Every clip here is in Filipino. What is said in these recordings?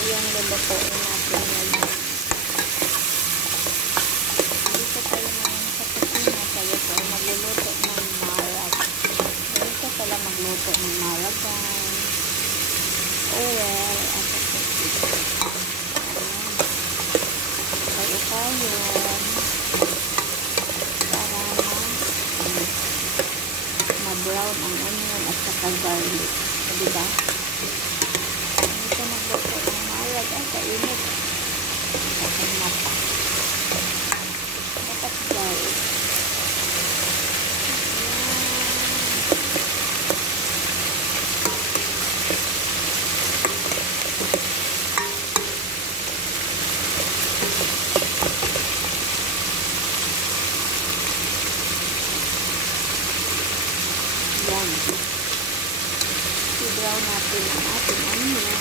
yung lulutuin natin ngayon. Dito tayo ngayon sa kusina. Tayo po ay magluluto ng marag. Dito pala magluto ng marag, guys. Oh well, ako po dito. Tayo tayo. Para ma-brown ang onion at saka garlic. So, diba? Dito magluto ng marag. Ay, kainit. Aking mata. Dapat garlic. Yan. I-brown natin ang ating onion.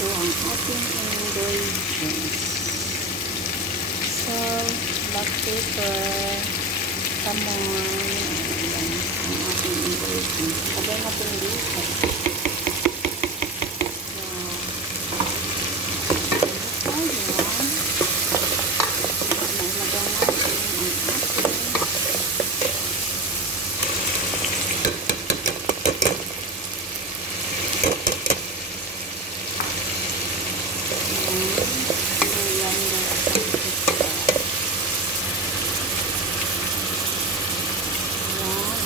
So, ang ating ingredients. Salt, black pepper, kamon, yan ang ating ingredients. Sabay natin dito. So, ayan. Nailagay natin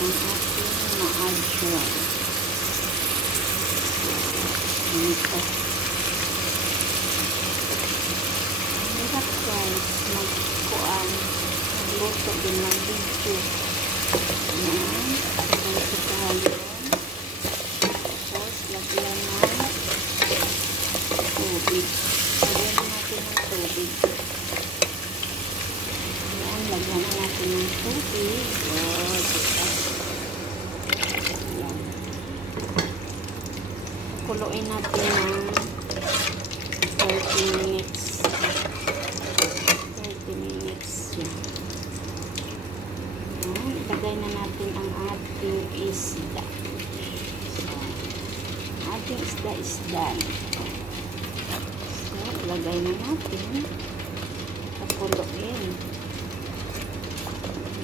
ang ating maadjuan. Ito. Hirap guys, magluto din ng video. Yan. Ganito tayo. Tapos, lagyan ng tubig. Lagyan natin ng tubig. Yan, lagyan natin ng tubig. Oh, diba? Kuluin natin ng 30 minutes. 30 minutes. Yan. Ilagay na natin ang ating isda. So, ating isda is done. So, ilagay na natin. Pakuluin.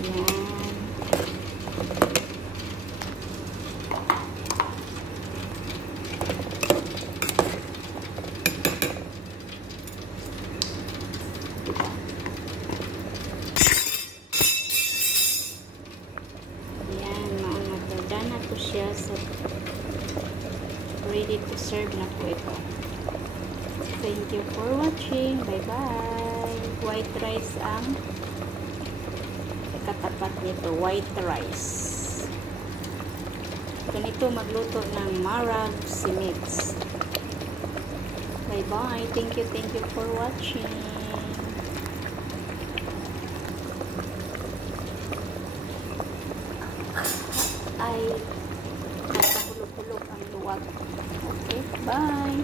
Yan. Siya sa ready to serve na po ito. Thank you for watching. Bye bye. White rice ang katapat nito. White rice. Ganito magluto ng marag simits. Bye bye. Thank you for watching. Ay nakahulog-hulog ang luwag. Okay, bye!